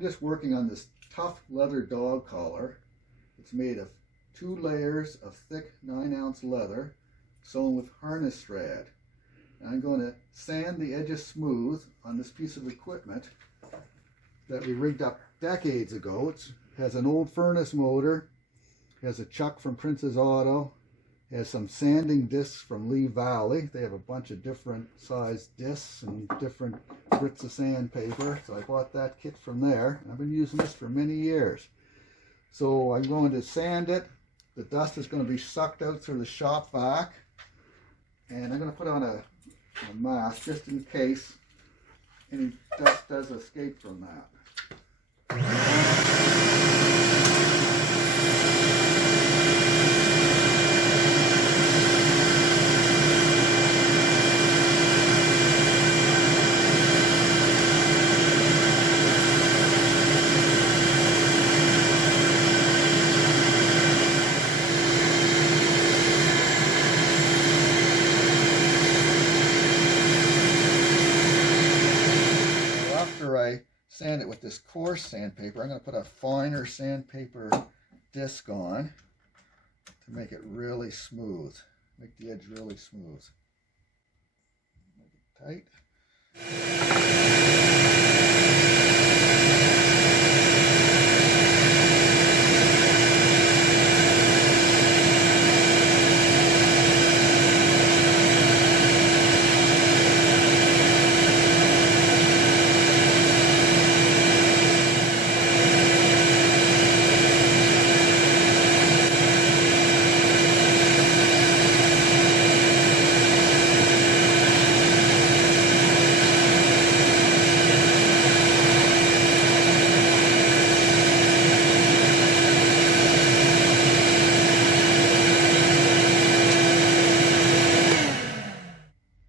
I'm just working on this tough leather dog collar. It's made of 2 layers of thick 9-ounce leather sewn with harness thread. And I'm going to sand the edges smooth on this piece of equipment that we rigged up decades ago. It has an old furnace motor, has a chuck from Prince's Auto, has some sanding discs from Lee Valley. They have a bunch of different sized discs and different grits of sandpaper. So I bought that kit from there. I've been using this for many years. So I'm going to sand it. The dust is going to be sucked out through the shop vac. And I'm going to put on a mask just in case any dust does escape from that. Sand it with this coarse sandpaper. I'm going to put a finer sandpaper disc on to make it really smooth, make the edge really smooth. Make it tight.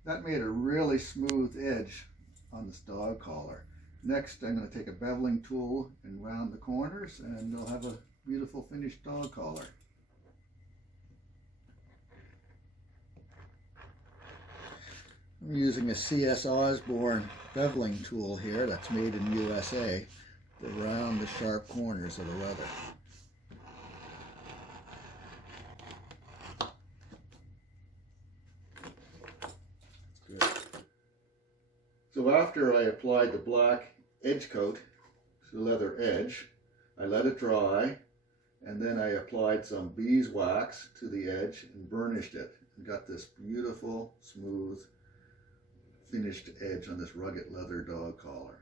That made a really smooth edge on this dog collar. Next, I'm going to take a beveling tool and round the corners, and they'll have a beautiful finished dog collar. I'm using a CS Osborne beveling tool here that's made in USA to round the sharp corners of the leather. So after I applied the black Edge Kote to the leather edge, I let it dry, and then I applied some beeswax to the edge and burnished it, and got this beautiful, smooth, finished edge on this rugged leather dog collar.